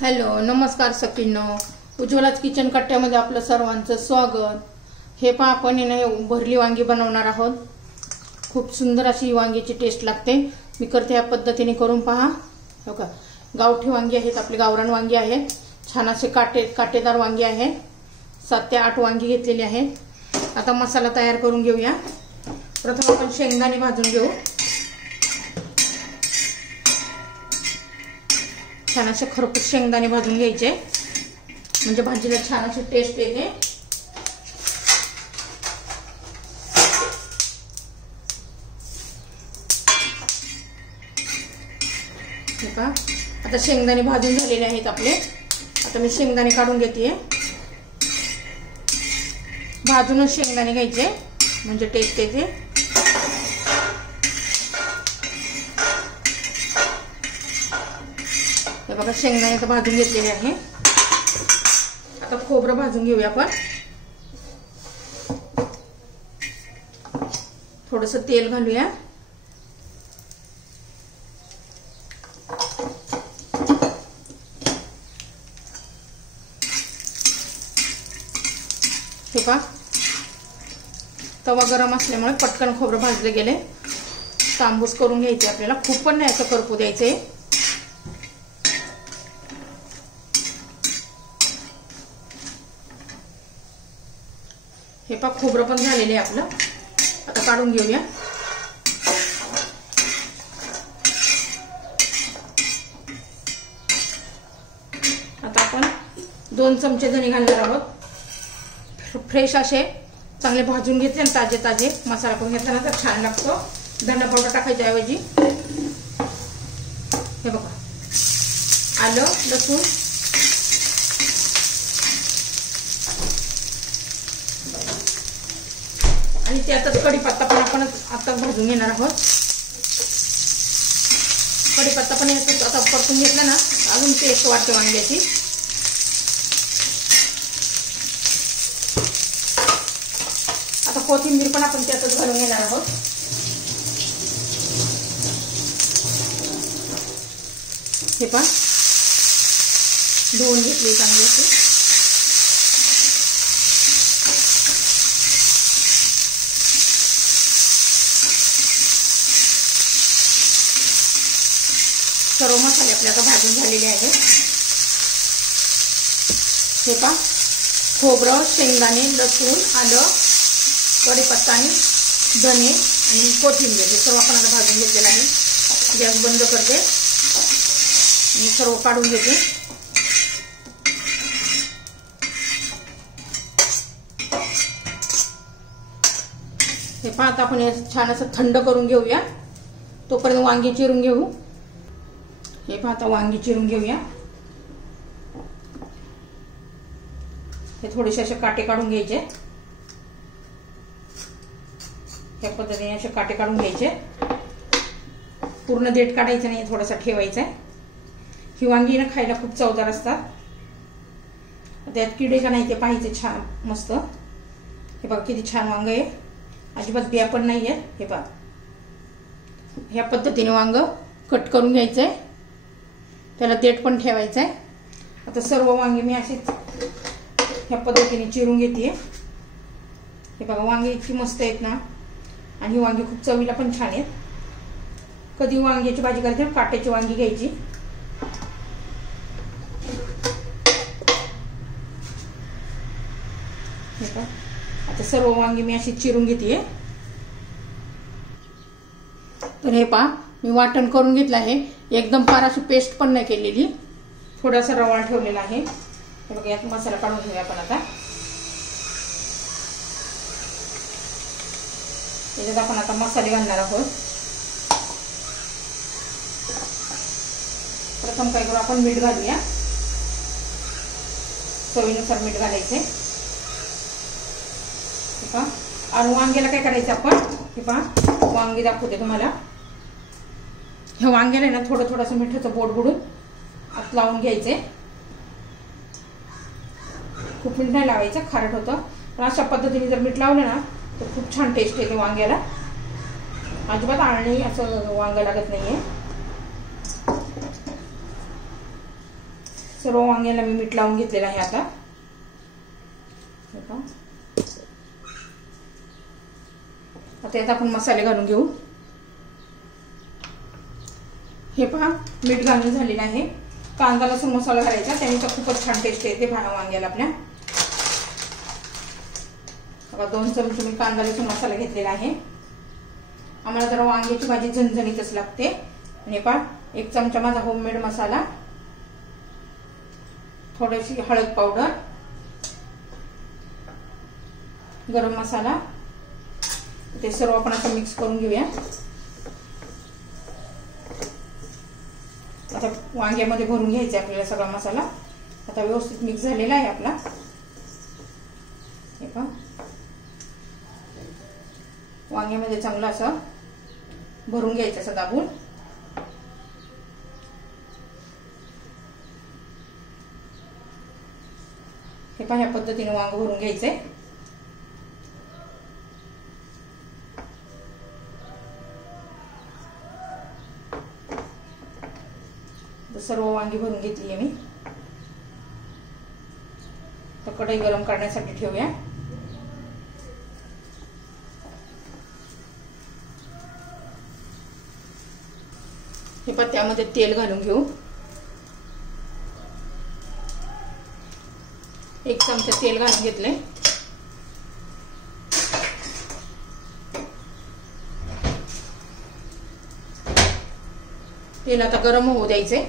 Hello नमस्कार सखींनो, उज्ज्वलाच kitchen कट्ट्यामध्ये आपलं सर्वांचं स्वागत। हे पहा आपण भरली वांगी बनवणार आहोत। खूप सुंदर अशी वांगीची टेस्ट लागते। मी करते या पद्धतीने करून पहा। हो का, गावठी वांगी आहेत, आपली गावरान वांगी आहेत, छान असे काटेदार वांगी आहेत। 7 ते 8 वांगी घेतलेली आहेत। आता मसाला तयार करून घेऊया। प्रथम आपण शेंगदाणे भाजून घेऊ। छान असे खरपूस शेंगदाणे भाजून घ्यायचे, म्हणजे भाजीला छान अशी टेस्ट येते। हे पहा, आता शेंगदाणे भाजून झालेले आहेत आपले। आता मी शेंगदाणे काढून घेते। भाजूनच शेंगदाणे घ्यायचे म्हणजे टेस्ट येते। हे बघा, शेंगदाणे तर भाजून घेतलेले आहे। आता खोबरं भाजून घेऊया आपण। थोडंसं तेल घालूया। हे पहा, तवा गरम असल्यामुळे पटकन खोबरं भाजले गेले। तांबूस करून घ्यायचे आपल्याला, खूप पण नाही असं करपू द्यायचे। हे पहा, खोबरं पण झालेले आहे आपलं। आता काढून घेऊया। आता आपण 2 चमचे धणे घालणार आहोत। फ्रेश असे चांगले भाजून घेतले आणि ताजे ताजे मसाला करून घेतला ना तर छान लागतो। धना पावडर टाकायच्या ऐवजी हे बघा, आलं, लसूण, आणि त्यातच कढीपत्ता पण आपण आता भाजून घेणार आहोत। कढीपत्ता पण यातच आता परतून घेतला ना अजून टेस्ट वाढते वांग्याची। आता कोथिंबीर पण आपण त्यातच घालून घेणार आहोत। हे पहा, धुवून घेतली चांगली अशी। सर्व मसाले आपले आता भाजून झालेले आहेत। हे पहा, खोबरं, शेंगदाणे, लसूण, आलं, कढीपत्ता आणि धने आणि कोथिंबीर हे सर्व आपण आता भाजून घेतलेलं आहे। गॅस बंद करते आणि सर्व काढून घेते। हे पहा, आता आपण हे छान असं थंड करून घेऊया। तोपर्यंत वांगी चिरून घेऊ। हे पहा, आता वांगी चिरून घेऊया। हे थोडेसे असे काटे काढून घ्यायचे। या पद्धतीने असे काटे काढून घ्यायचे। पूर्ण देठ काढायचं नाही, थोडासा ठेवायचा आहे। ही वांगी ना खायला खूप चवदार असतात। त्यात किडे का नाही ते पाहायचे छान मस्त। हे बघा किती छान वांग आहे, अजिबात बिया पण नाही आहेत। हे पहा, ह्या पद्धतीने वांग कट करून घ्यायचंय, त्याला देठ पण ठेवायचं आहे। आता सर्व वांगी मी अशीच ह्या पद्धतीने चिरून घेते। हे बघा, वांगी इतकी मस्त आहेत ना, आणि ही वांगी खूप चवीला पण छान आहेत। कधी वांग्याची भाजी करायची काट्याची वांगी घ्यायची। हे बघा, आता सर्व वांगी मी अशी चिरून घेते। तर हे पहा, मी वाटण करून घेतलं आहे। एकदम फार अशी पेस्ट पण नाही केलेली, थोडासा रवाळ ठेवलेला आहे। हे बघा, यात मसाला काढून घेऊया आपण आता। याच्यात आपण आता मसाले घालणार आहोत। प्रथम काय करू आपण, मीठ घालूया। चवीनुसार मीठ घालायचे। हे पहा, आणि वांग्याला काय करायचं आपण, हे पहा वांगी दाखवते तुम्हाला। ह्या वांग्याला ना थोडं थोडंसं मिठाचं बोट बुडून आत लावून घ्यायचे। खूप मीठ नाही लावायचं, खारट होतं। पण अशा पद्धतीने जर मीठ लावलं ना तर खूप छान टेस्ट येते वांग्याला। अजिबात आळणी असं वांग लागत नाहीये। सर्व वांग्याला मी मीठ लावून घेतलेलं आहे आता. आता यात आपण मसाले घालून घेऊ. हे पहा मीठ घालून झालेलं आहे. कांदा लसूण मसाला घालायचा, त्याने तर खूपच छान टेस्ट येते वांग्याला आपल्या. बघा 2 चमचे मी कांदा लसूण मसाला घेतलेला आहे. आम्हाला जरा वांग्याची भाजी झणझणीतच लागते. आणि पहा 1 चमचा माझा होममेड मसाला, थोडीशी हळद पावडर, गरम मसाला, ते सर्व आपण आता मिक्स करून घेऊया. आता वांग्यामध्ये भरून घ्यायचा आपल्याला सगळा मसाला. आता व्यवस्थित मिक्स झालेला आहे आपला. हे पहा वांग्यामध्ये चांगला असं भरून घ्यायचं असं दाबून. हे पहा ह्या पद्धतीने वांग भरून घ्यायचंय. सर्व वांगी भरून घेतली आहे मी. तर कढई गरम करण्यासाठी ठेवूया. हे पण त्यामध्ये तेल घालून घेऊ. 1 चमचा तेल घालून घेतले. तेल आता गरम होऊ द्यायचे.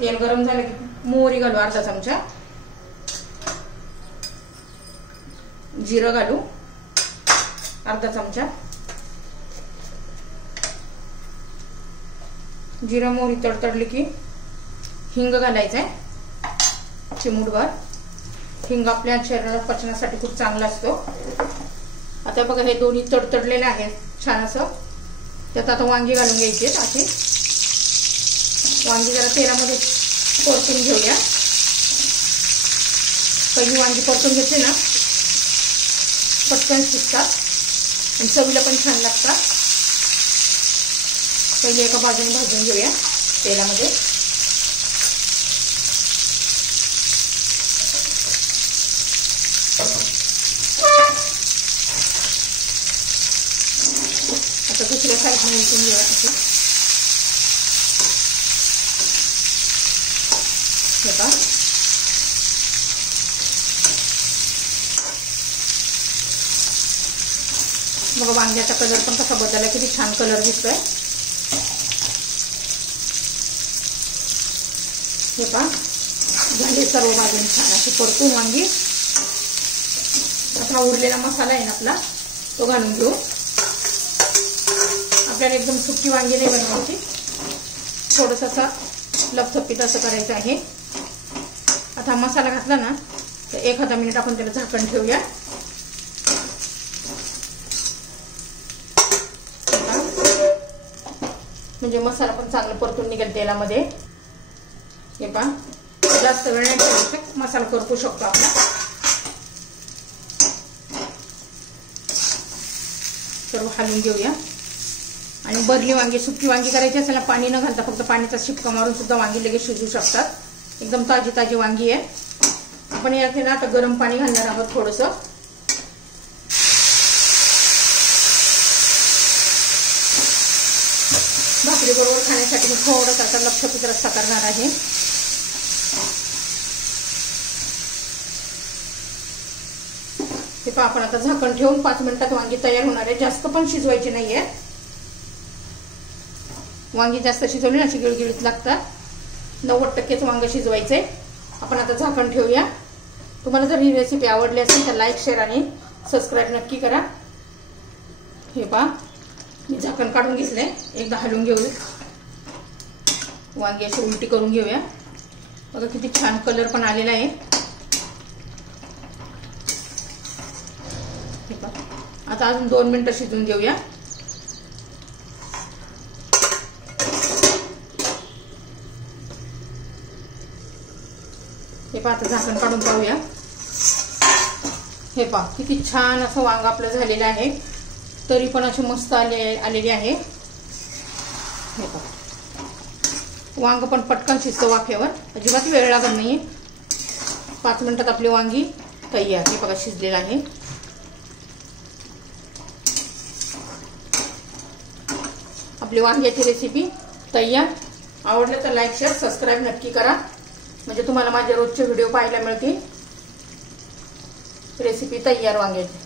तेल गरम झालं की मोहरी घालू अर्धा चमचा, जिरं घालू अर्धा चमचा. जिरं मोहरी तडतडली की हिंग घालायचंय चिमूटभर. हिंग आपल्या शरीराला पचनासाठी खूप चांगला असतो. आता बघा हे दोन्ही तडतडलेले आहेत छान असं. त्यात आता वांगी घालून घ्यायची अशी. वांगी जरा तेलामध्ये परतून घेऊया. पहिली वांगी परतून घेतली ना पटकन शिजतात आणि चवीला पण छान लागतात. पहिले एका बाजूने भाजून घेऊया तेलामध्ये. आता दुसऱ्या साईडने उलटून घेऊया असे. मग वांग्याचा कलर पण कसा बदलला, किती छान कलर दिसतोय. हे पहा झाले सर्व बाजून छान अशी परतून वांगी. आपला उरलेला मसाला आहे ना आपला तो घालून घेऊ. आपल्याला एकदम सुकी वांगी नाही बनवायची, थोडंसं असं लपथपीत असं करायचं आहे. आता मसाला घातला ना तर 1 मिनिट आपण त्याला झाकण ठेवूया. म्हणजे मसाला पण चांगला परतून निघेल तेलामध्ये. हे पहा जास्त वेळ नाही ठेवायचं, मसाला करपू शकतो आपला. सर्व हलवून घेऊया. आणि भरली वांगी सुकी वांगी करायची असेल ना पाणी न घालता फक्त पाण्याचा शिपका मारून सुद्धा वांगी लगेच शिजू शकतात. एकदम ताजी ताजी वांगी आहे. आपण यात ना आता गरम पाणी घालणार आहोत थोडंसं. भाकरी बरोबर खाण्यासाठी मी थोडंसं आता लपथपीत रस्सा करणार आहे. हे पहा आपण आता झाकण ठेवून 5 मिनिटात वांगी तयार होणार आहे. जास्त पण शिजवायची नाहीये. वांगी जास्त शिजवली ना अशी गिळगिळीत लागतात. 90% वांग शिजवायचंय. आपण आता झाकण ठेवूया. तुम्हाला जर ही रेसिपी आवडली असेल तर लाईक शेअर आणि सबस्क्राईब नक्की करा. हे पहा मी झाकण काढून घेतलंय. एकदा हलवून घेऊ. वांगी अशी उलटी करून घेऊया. बघा किती छान कलर पण आलेला आहे. हे पहा आता अजून 2 मिनिटं शिजून देऊया. हे पहा आता झाकण काढून पाहूया. हे पहा किती छान असं वांग आपलं झालेलं आहे. तरी पण अशी मस्त आलेली आहे. हे पहा वांग पण पटकन शिजतं वाफेवर, अजिबात वेळ लागत नाही. 5 मिनिटात आपली वांगी तयार. हे बघा शिजलेलं आहे. आपली वांग्याची रेसिपी तयार. आवडलं तर लाईक शेअर सबस्क्राईब नक्की करा, म्हणजे तुम्हाला माझे रोजचे व्हिडिओ पाहायला मिळतील. रेसिपी तयार वांग्याची.